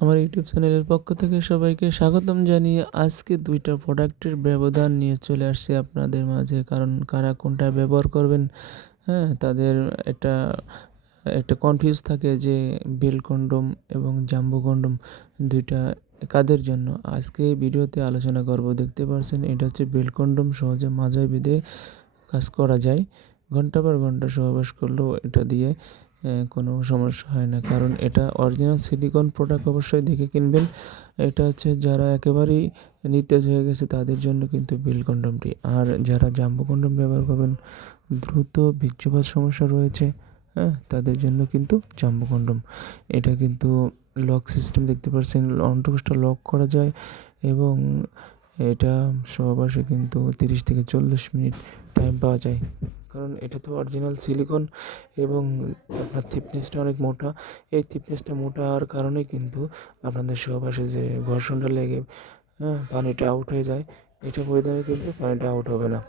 আমার ইউটিউব চ্যানেলের পক্ষ থেকে সবাইকে স্বাগতম জানিয়ে আজকে ২টা প্রোডাক্টের ব্যবধান নিয়ে চলে আসছি আপনাদের মাঝে। কারণ কারা কোনটা ব্যবহার করবেন, হ্যাঁ? তাদের এটা একটা কনফিউজ থাকে যে বেল কন্ডোম এবং জাম্বো কন্ডোম ২ টা কাদের জন্য? আজকে এই ভিডিওতে আলোচনা করব। দেখতে পারছেন এটা হচ্ছে বেল কন্ডোম, সহজে মাজায় বেঁধে কাজ করা যায়। ঘন্টার পর ঘন্টা সহবাস করলেও এটা দিয়ে কোনো সমস্যা হয় না। কারণ এটা অরিজিনাল সিলিকন প্রোডাক্ট, অবশ্যই দেখে কিনবেন। এটা হচ্ছে যারা একেবারেই নিস্তেজ হয়ে গেছে তাদের জন্য কিন্তু বেল কন্ডোমটি। আর যারা জাম্বো কন্ডোম ব্যবহার করবেন, দ্রুত বীর্যপাত সমস্যা রয়েছে, হ্যাঁ? তাদের জন্য কিন্তু জাম্বো কন্ডোম। এটা কিন্তু লক সিস্টেম, দেখতে পাচ্ছেন অন্ডকোষটা লক করা যায় এবং এটা সহবাসে কিন্তু ৩০ থেকে ৪০ মিনিট টাইম পাওয়া যায়। কারণ এটা তো অরিজিনাল সিলিকন এবং আপনার থিকনেসটা অনেক মোটা। এই থিকনেসটা মোটা হওয়ার কারণে কিন্তু আপনাদের সহবাসে যে ঘর্ষণটা লেগে, হ্যাঁ, পানিটা আউট হয়ে যায়, এটা পরিধানে কিন্তু পানিটা আউট হবে না।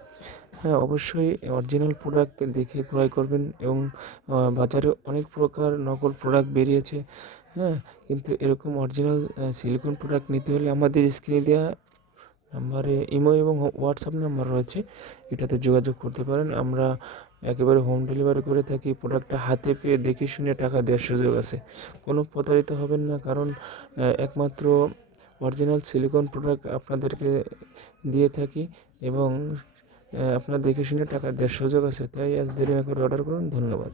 হ্যাঁ, অবশ্যই অরিজিনাল প্রোডাক্ট দেখে ক্রয় করবেন এবং বাজারে অনেক প্রকার নকল প্রোডাক্ট বেরিয়েছে, হ্যাঁ? কিন্তু এরকম অরিজিনাল সিলিকন প্রোডাক্ট নিতে হলে আমাদের স্ক্রিনে দেওয়া নাম্বারে ইমো এবং হোয়াটসঅ্যাপ নাম্বার রয়েছে, এটাতে যোগাযোগ করতে পারেন। আমরা একেবারে হোম ডেলিভারি করে থাকি। প্রোডাক্টটা হাতে পেয়ে দেখে শুনে টাকা দেওয়ার সুযোগ আছে। কোনো প্রতারিত হবেন না, কারণ একমাত্র অরিজিনাল সিলিকন প্রোডাক্ট আপনাদেরকে দিয়ে থাকি এবং আপনারা দেখে শুনে টাকা দেওয়ার সুযোগ আছে। তাই আজ দেরি না করে অর্ডার করুন। ধন্যবাদ।